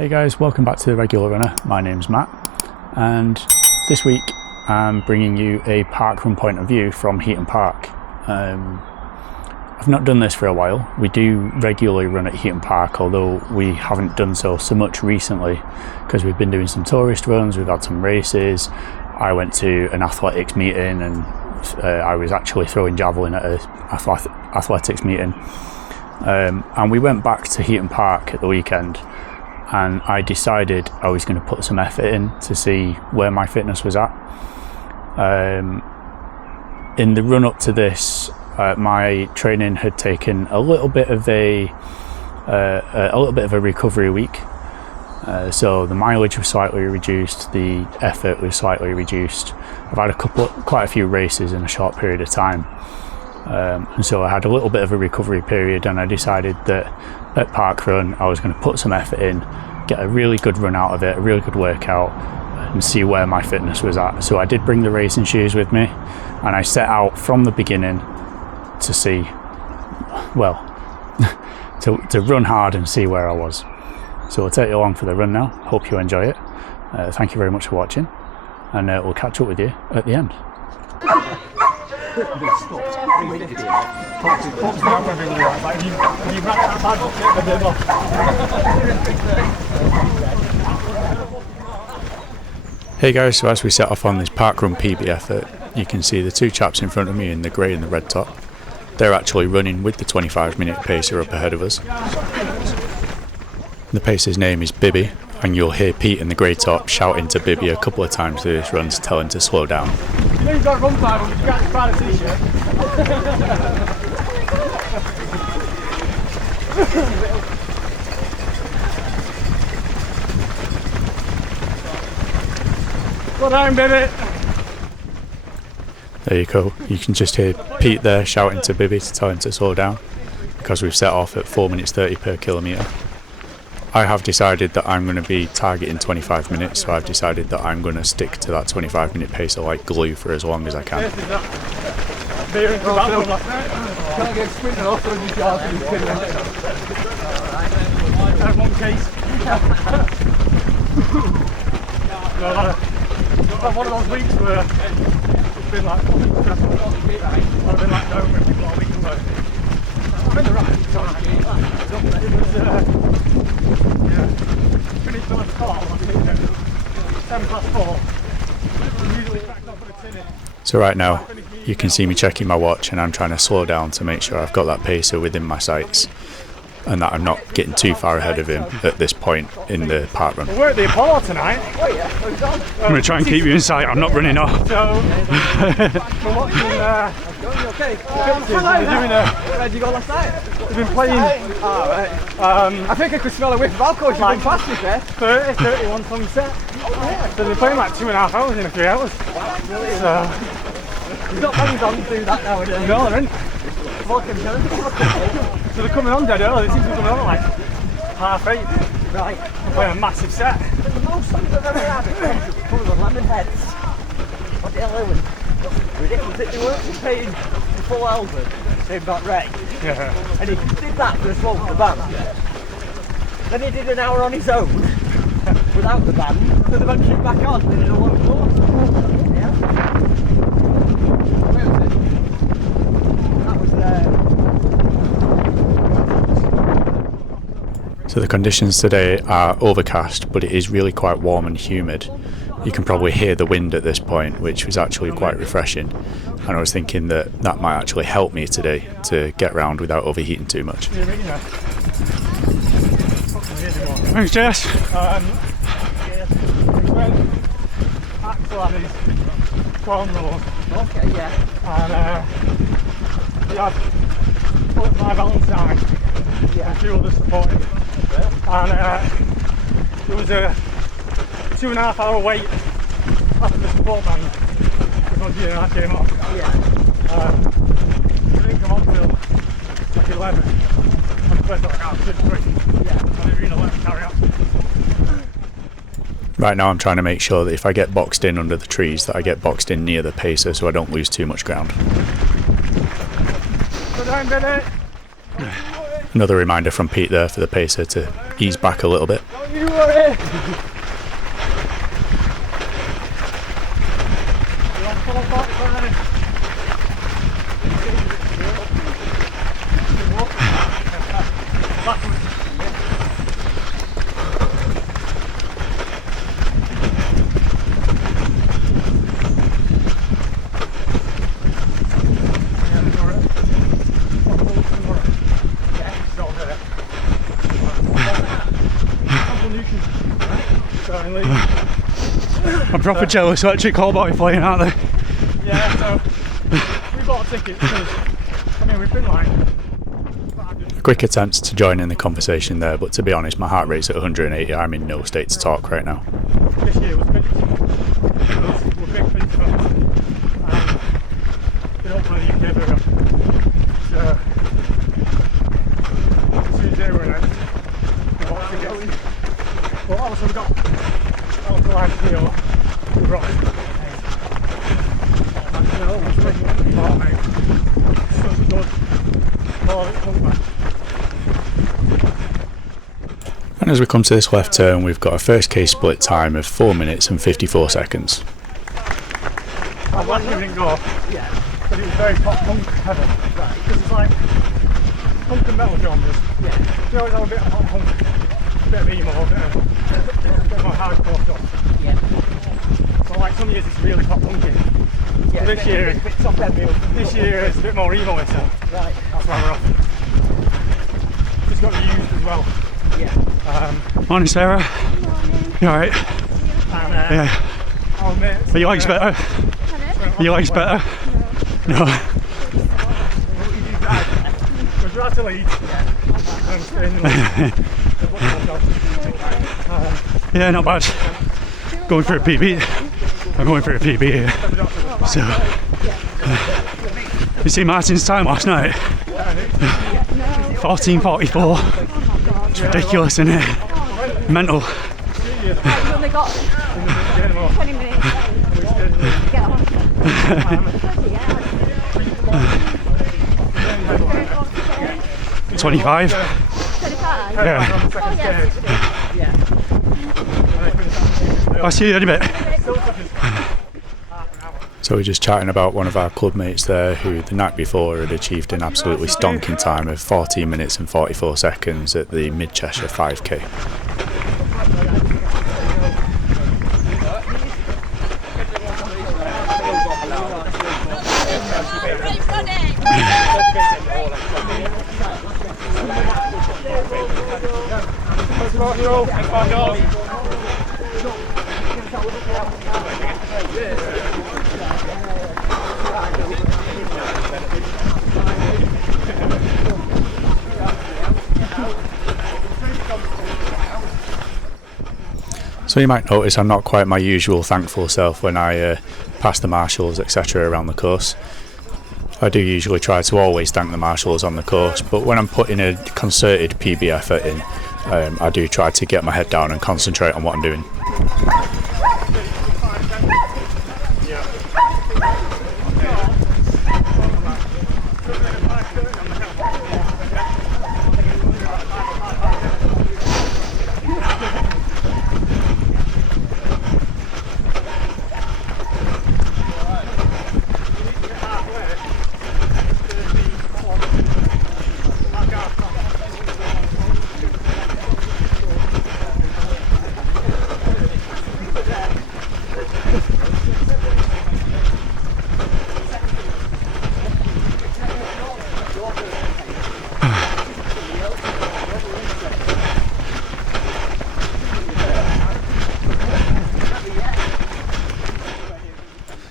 Hey guys, welcome back to The Regular Runner. My name's Matt, and this week I'm bringing you a parkrun point of view from Heaton Park. I've not done this for a while. We do regularly run at Heaton Park, although we haven't done so much recently because we've been doing some tourist runs, we've had some races. I went to an athletics meeting and I was actually throwing javelin at an athletics meeting. And we went back to Heaton Park at the weekend, and I decided I was going to put some effort in to see where my fitness was at. In the run up to this, my training had taken a little bit of a recovery week. So the mileage was slightly reduced, the effort was slightly reduced. I've had quite a few races in a short period of time. And so I had a little bit of a recovery period, and I decided that at Parkrun I was going to put some effort in, get a really good run out of it, a really good workout, and see where my fitness was at. So I did bring the racing shoes with me, and I set out from the beginning to see, well, to run hard and see where I was. So I'll take you along for the run now. Hope you enjoy it. Thank you very much for watching, and we'll catch up with you at the end. Hey guys, so as we set off on this parkrun PB effort, you can see the two chaps in front of me in the grey and the red top. They're actually running with the 25-minute pacer up ahead of us. The pacer's name is Bibby, and you'll hear Pete in the grey top shouting to Bibby a couple of times through this run to tell him to slow down. You know you've got run time when you can't find a t-shirt. Slow down, Bibby. There you go. You can just hear Pete there shouting to Bibby to tell him to slow down, because we've set off at 4 minutes 30 per kilometre. I have decided that I'm going to be targeting 25 minutes, so I've decided that I'm going to stick to that 25-minute pacer like glue for as long as I can. One of those weeks where it's been like, I've been like down with people all week ago. I'm in the right, yeah, finished on the call, I think 4:07. Usually back up with a tinny. So right now, you can see me checking my watch, and I'm trying to slow down to make sure I've got that pacer within my sights, and that I'm not getting too far ahead of him at this point in the parkrun. We're at the Apollo tonight. Oh yeah, I'm going to try and keep you in sight, I'm not running off. So, we're watching, okay. Where'd you go last night? We've been playing. I think I could smell a whiff of alcohol. Like Fast, you said. 31 from set. So they're playing like 2.5 hours in a 3 hours. So, There's not many bands do that nowadays. no, they're in. Fucking hell. So they're coming on dead early. They seem to be coming on at like 8:30. Right. They're playing a massive set. The most songs I've ever had comes on Lemon Heads. What the hell are we? Ridiculous that they weren't paying the full album. They've got Ray. Yeah. And he did that for a smoke, the band. Then he did an hour on his own without the band. Then eventually back on and did a long tour. Yeah. Where was it? That was So the conditions today are overcast, but it is really quite warm and humid. You can probably hear the wind at this point, which was actually quite refreshing. And I was thinking that that might actually help me today to get round without overheating too much. Thanks, Jess. Axel had his clone roll. okay, yeah. And he had my Valentine, and a few others supporting. And there was a 2.5 hour wait after the support band before Gina and I came off. Yeah. We didn't come on till like 11. And the place like 3:30. Yeah. And they really let me carry on. Right now I'm trying to make sure that if I get boxed in under the trees, that I get boxed in near the pacer so I don't lose too much ground. Good time, Billy. Another reminder from Pete there for the pacer to ease back a little bit. Don't you worry. I'm proper jealous electric call boy playing, aren't they? Yeah, so We bought tickets because, I mean, we've been like... A quick attempt to join in the conversation there, but to be honest, my heart rate's at 180. I'm in no state to talk right now. This year was big. We're big Finch fans. Been up for the UK very often. Tuesday we're announced. But also we got out to live here. Right. Such a good comeback. And as we come to this left turn, we've got a first case split time of 4 minutes and 54 seconds. Our last year didn't go, but it was very pop punk heavy. Because it's like punk and metal genres. You always have a bit of pop punk, a bit of emo, a bit more hardcore stuff. So like some years it's really pop punky. This year it's a bit more emo, so that's why we're off. It's got to be used as well. Morning, Sarah. Morning. You alright? And, Yeah. our mates, Are your legs better? Are your legs better? No. we've got to lead. And stay in the lead. Yeah, not bad. Going for a PB. I'm going for a PB here. So, you see Martin's time last night? 14:44. It's ridiculous, isn't it? Mental. We've only got 20 minutes to get on. 25. 25? Yeah. Oh, yes. I'll see you in a bit. So we're just chatting about one of our club mates there who the night before had achieved an absolutely stonking time of 14 minutes and 44 seconds at the Mid-Cheshire 5k. So you might notice I'm not quite my usual thankful self when I pass the marshals, etc. around the course. I do usually try to always thank the marshals on the course, but when I'm putting a concerted PB effort in, I do try to get my head down and concentrate on what I'm doing.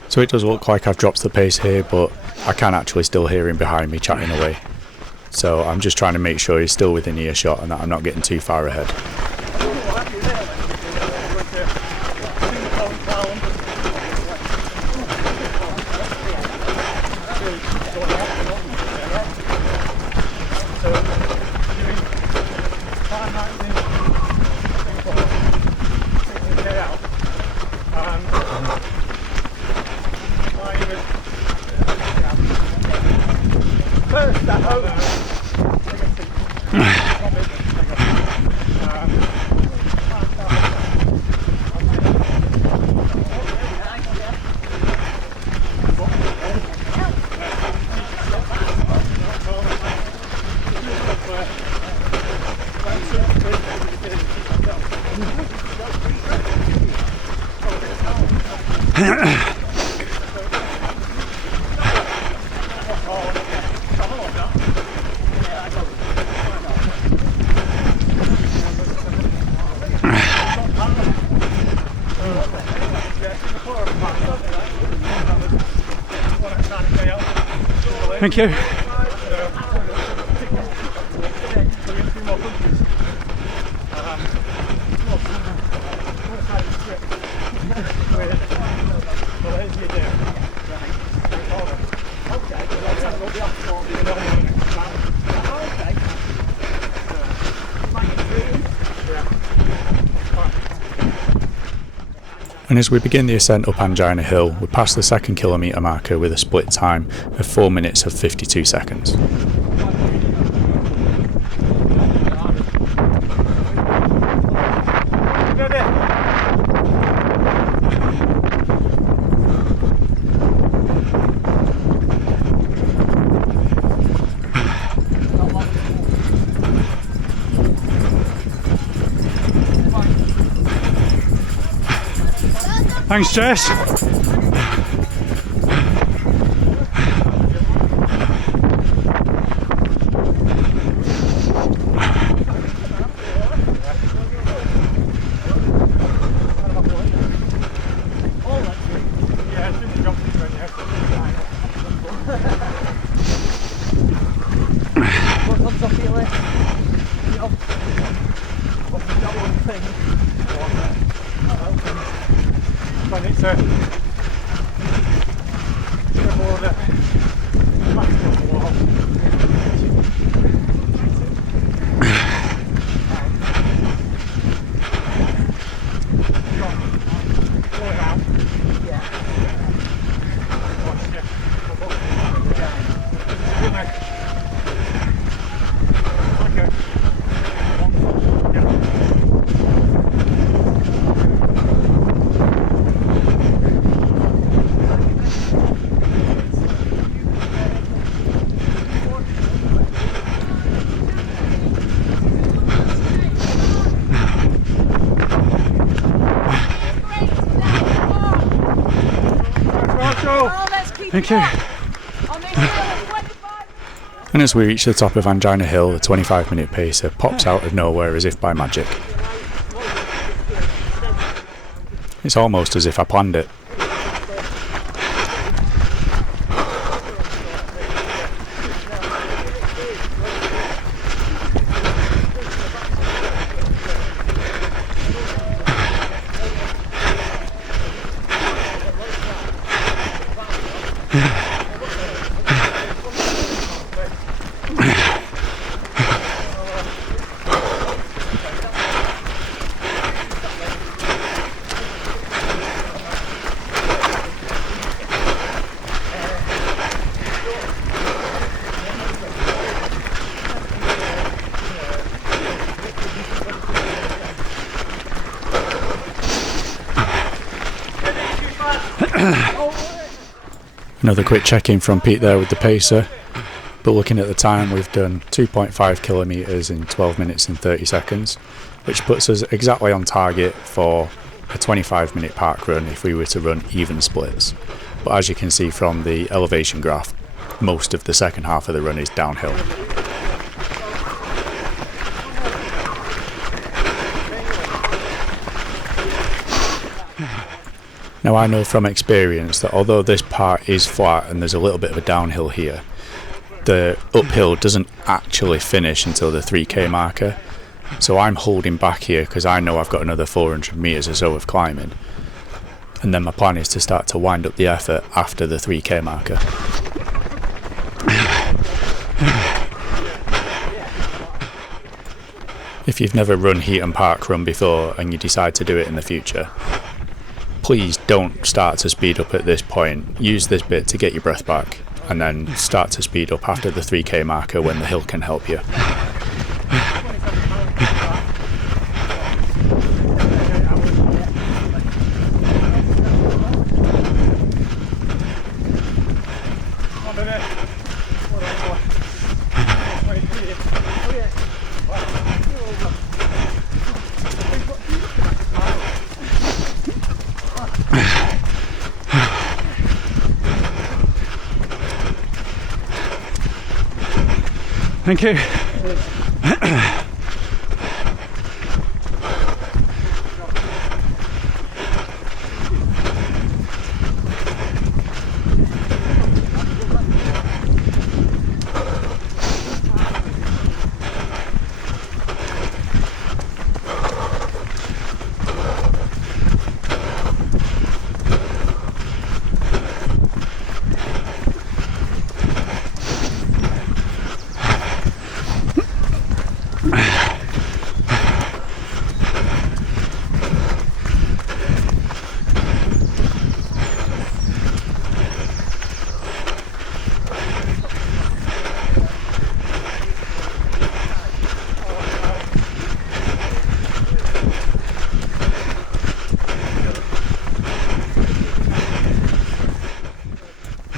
So it does look like I've dropped the pace here, but I can actually still hear him behind me chatting away. So I'm just trying to make sure he's still within earshot and that I'm not getting too far ahead. Thank you. And as we begin the ascent up Angina Hill, we pass the 2nd kilometre marker with a split time of 4 minutes of 52 seconds. Thanks, Jess. Thank you. And as we reach the top of Angina Hill, the 25-minute pacer pops out of nowhere as if by magic. It's almost as if I planned it. Another quick check-in from Pete there with the pacer, but looking at the time we've done 2.5 kilometres in 12 minutes and 30 seconds, which puts us exactly on target for a 25-minute park run if we were to run even splits. But as you can see from the elevation graph, most of the second half of the run is downhill. Now I know from experience that although this part is flat and there's a little bit of a downhill here, the uphill doesn't actually finish until the 3k marker. So I'm holding back here because I know I've got another 400 metres or so of climbing. And then my plan is to start to wind up the effort after the 3k marker. If you've never run Heaton Parkrun before and you decide to do it in the future, please don't start to speed up at this point. Use this bit to get your breath back and then start to speed up after the 3k marker when the hill can help you. Thank you.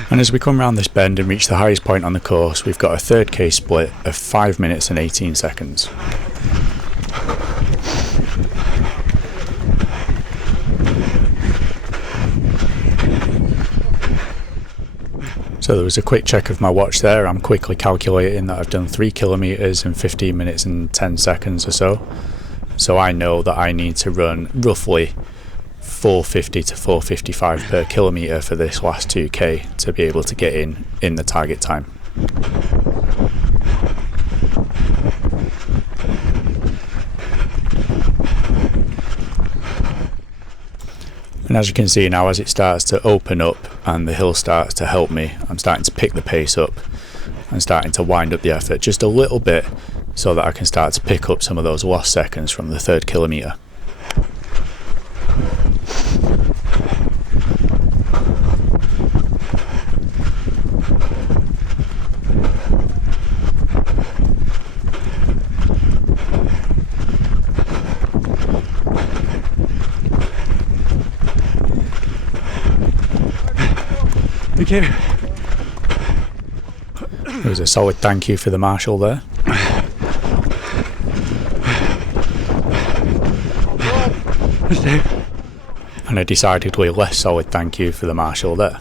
And as we come around this bend and reach the highest point on the course, we've got a third K split of 5 minutes and 18 seconds. So there was a quick check of my watch there. I'm quickly calculating that I've done 3 kilometers in 15 minutes and 10 seconds or so. So I know that I need to run roughly 450 to 455 per kilometre for this last 2k to be able to get in the target time. And as you can see now, as it starts to open up and the hill starts to help me, I'm starting to pick the pace up and starting to wind up the effort just a little bit so that I can start to pick up some of those lost seconds from the 3rd kilometre. Thank you. There was a solid thank you for the marshal there. And a decidedly less solid thank you for the marshal there.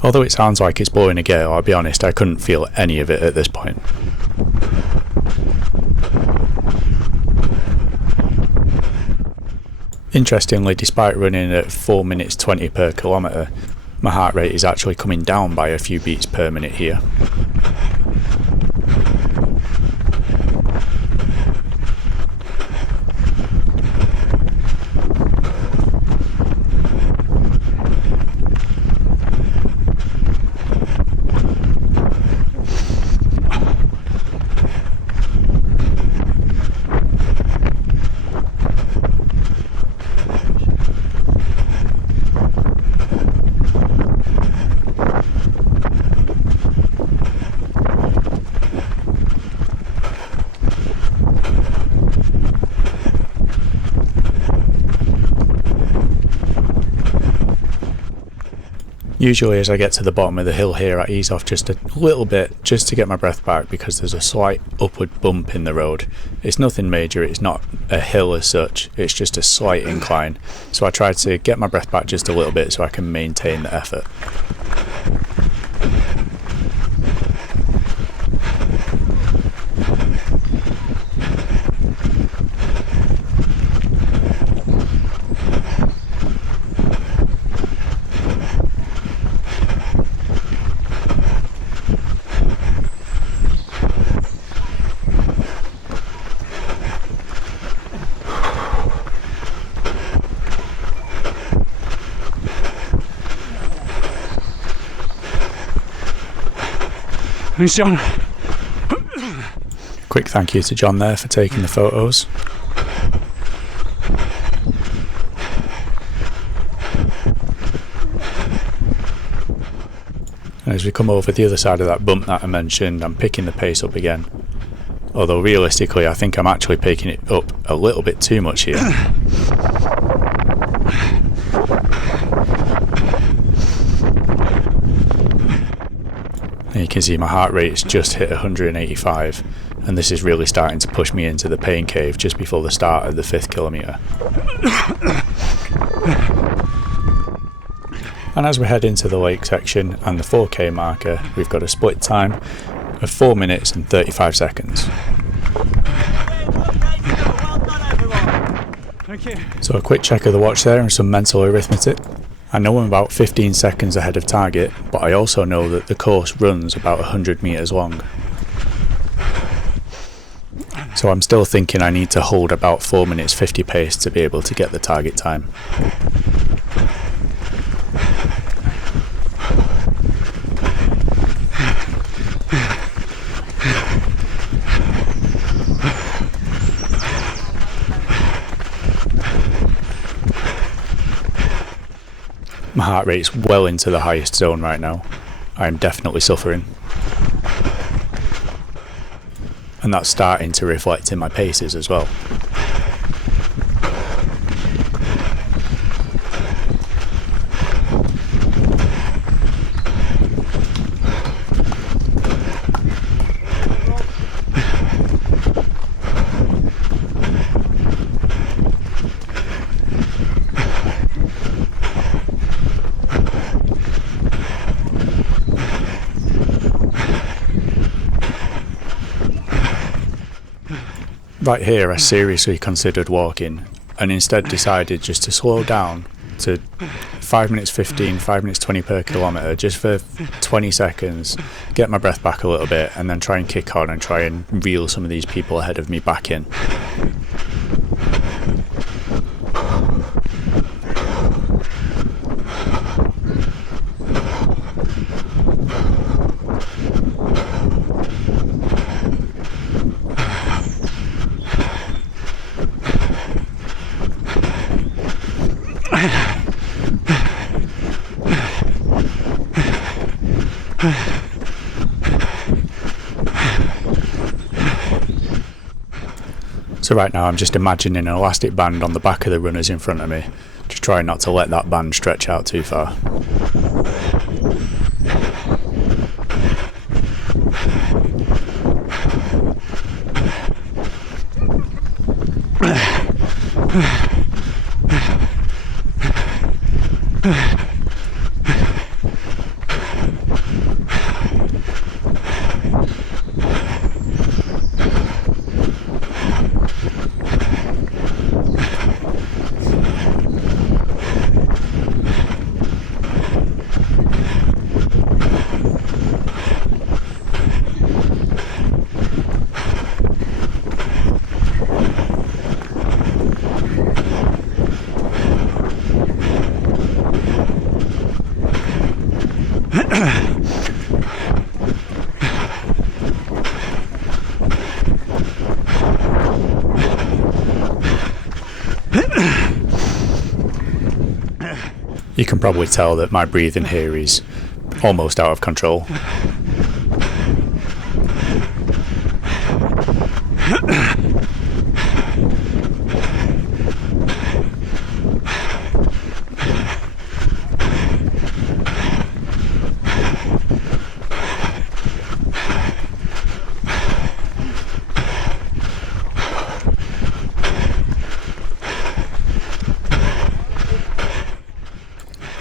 Although it sounds like it's blowing a gale, I'll be honest, I couldn't feel any of it at this point. Interestingly, despite running at 4 minutes 20 per kilometre, my heart rate is actually coming down by a few beats per minute here. Usually as I get to the bottom of the hill here, I ease off just a little bit just to get my breath back because there's a slight upward bump in the road. It's nothing major, it's not a hill as such, it's just a slight incline. So I try to get my breath back just a little bit so I can maintain the effort. Thanks, John. Quick thank you to John there for taking the photos. And as we come over the other side of that bump that I mentioned, I'm picking the pace up again. Although realistically, I think I'm actually picking it up a little bit too much here. And you can see my heart rate's just hit 185, and this is really starting to push me into the pain cave just before the start of the 5th kilometre. And as we head into the lake section and the 4k marker, we've got a split time of 4 minutes and 35 seconds. So a quick check of the watch there and some mental arithmetic. I know I'm about 15 seconds ahead of target, but I also know that the course runs about 100 metres long. So I'm still thinking I need to hold about 4 minutes 50 pace to be able to get the target time. My heart rate's well into the highest zone right now. I'm definitely suffering. And that's starting to reflect in my paces as well. Right here I seriously considered walking and instead decided just to slow down to 5 minutes 15, 5 minutes 20 per kilometre just for 20 seconds, get my breath back a little bit and then try and kick on and try and reel some of these people ahead of me back in. So right now I'm just imagining an elastic band on the back of the runners in front of me, just trying not to let that band stretch out too far. You can probably tell that my breathing here is almost out of control.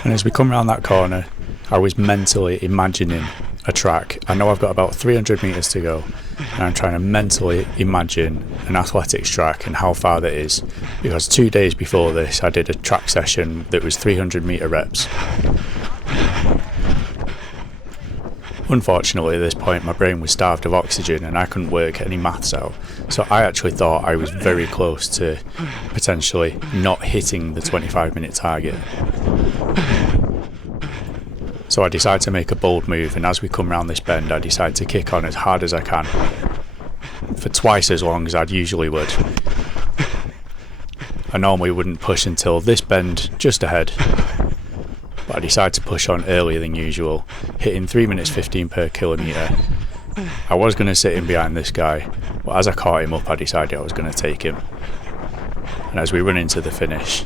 And as we come around that corner, I was mentally imagining a track. I know I've got about 300 metres to go, and I'm trying to mentally imagine an athletics track and how far that is, because 2 days before this I did a track session that was 300 metre reps. Unfortunately at this point my brain was starved of oxygen and I couldn't work any maths out, so I actually thought I was very close to potentially not hitting the 25-minute target. So I decided to make a bold move, and as we come round this bend I decided to kick on as hard as I can for twice as long as I usually would. I normally wouldn't push until this bend just ahead, but I decided to push on earlier than usual, hitting 3 minutes 15 per kilometre. I was going to sit in behind this guy, but as I caught him up I decided I was going to take him. And as we run into the finish,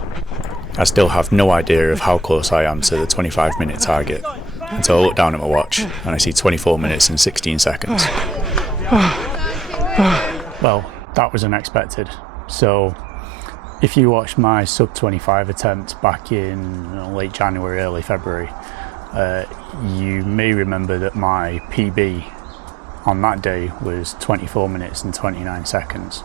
I still have no idea of how close I am to the 25-minute target until I look down at my watch and I see 24 minutes and 16 seconds. Well, that was unexpected. So if you watched my sub-25 attempt back in late January, early February, you may remember that my PB on that day was 24 minutes and 29 seconds.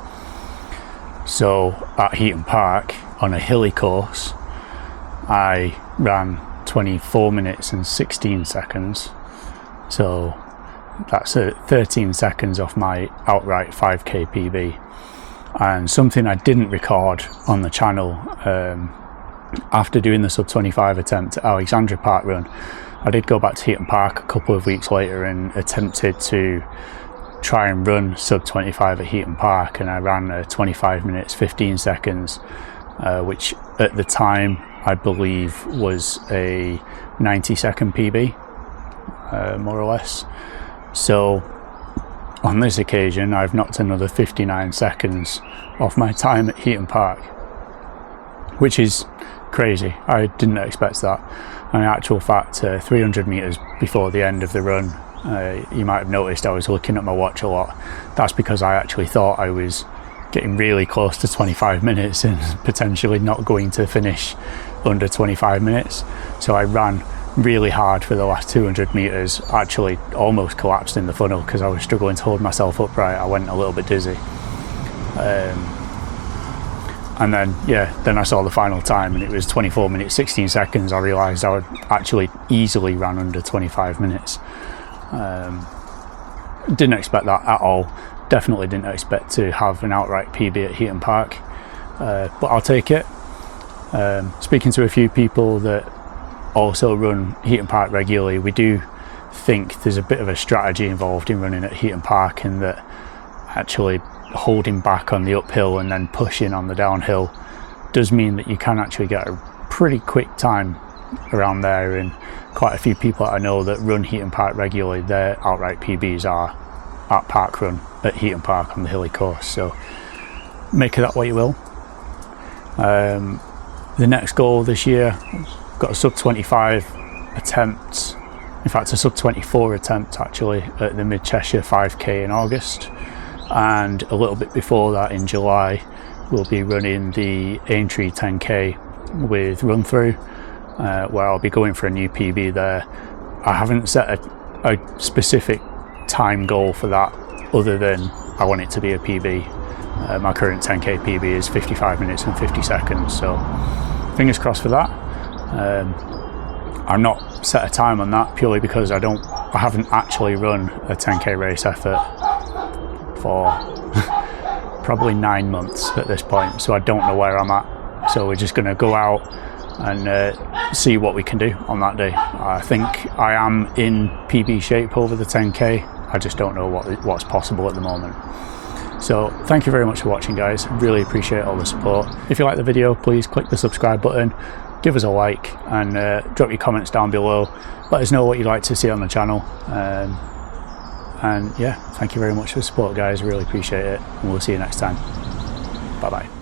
So at Heaton Park, on a hilly course, I ran 24 minutes and 16 seconds. So that's 13 seconds off my outright 5k PB. And something I didn't record on the channel, after doing the sub-25 attempt at Angina Parkrun, I did go back to Heaton Park a couple of weeks later and attempted to try and run sub-25 at Heaton Park, and I ran 25 minutes 15 seconds, which at the time I believe was a 90-second PB, more or less. So on this occasion I've knocked another 59 seconds off my time at Heaton Park, which is crazy. I didn't expect that. And in actual fact, 300 metres before the end of the run, you might have noticed I was looking at my watch a lot. That's because I actually thought I was getting really close to 25 minutes and potentially not going to finish under 25 minutes. So I ran really hard for the last 200 metres, actually almost collapsed in the funnel because I was struggling to hold myself upright. I went a little bit dizzy. And then I saw the final time and it was 24 minutes 16 seconds. I realised I would actually easily ran under 25 minutes. Didn't expect that at all. Definitely didn't expect to have an outright PB at Heaton Park, but I'll take it. Speaking to a few people that also run Heaton Park regularly, we do think there's a bit of a strategy involved in running at Heaton Park, in that actually holding back on the uphill and then pushing on the downhill does mean that you can actually get a pretty quick time around there. And quite a few people I know that run Heaton Park regularly, their outright PBs are at Parkrun at Heaton Park on the hilly course. So make of that what you will. The next goal this year, got a sub-25 attempt, in fact a sub-24 attempt actually, at the Mid Cheshire 5k in August, and a little bit before that in July we'll be running the Aintree 10k with run through, where I'll be going for a new PB there. I haven't set a specific time goal for that other than I want it to be a PB. My current 10k PB is 55 minutes and 50 seconds, so fingers crossed for that. I'm not set a time on that purely because I haven't actually run a 10k race effort for probably 9 months at this point, so I don't know where I'm at. So we're just going to go out and see what we can do on that day. I think I am in PB shape over the 10k. I just don't know what's possible at the moment. So thank you very much for watching, guys. Really appreciate all the support. If you like the video, please click the subscribe button, give us a like, and drop your comments down below. Let us know what you'd like to see on the channel. And yeah, thank you very much for the support, guys. Really appreciate it, and we'll see you next time. Bye bye.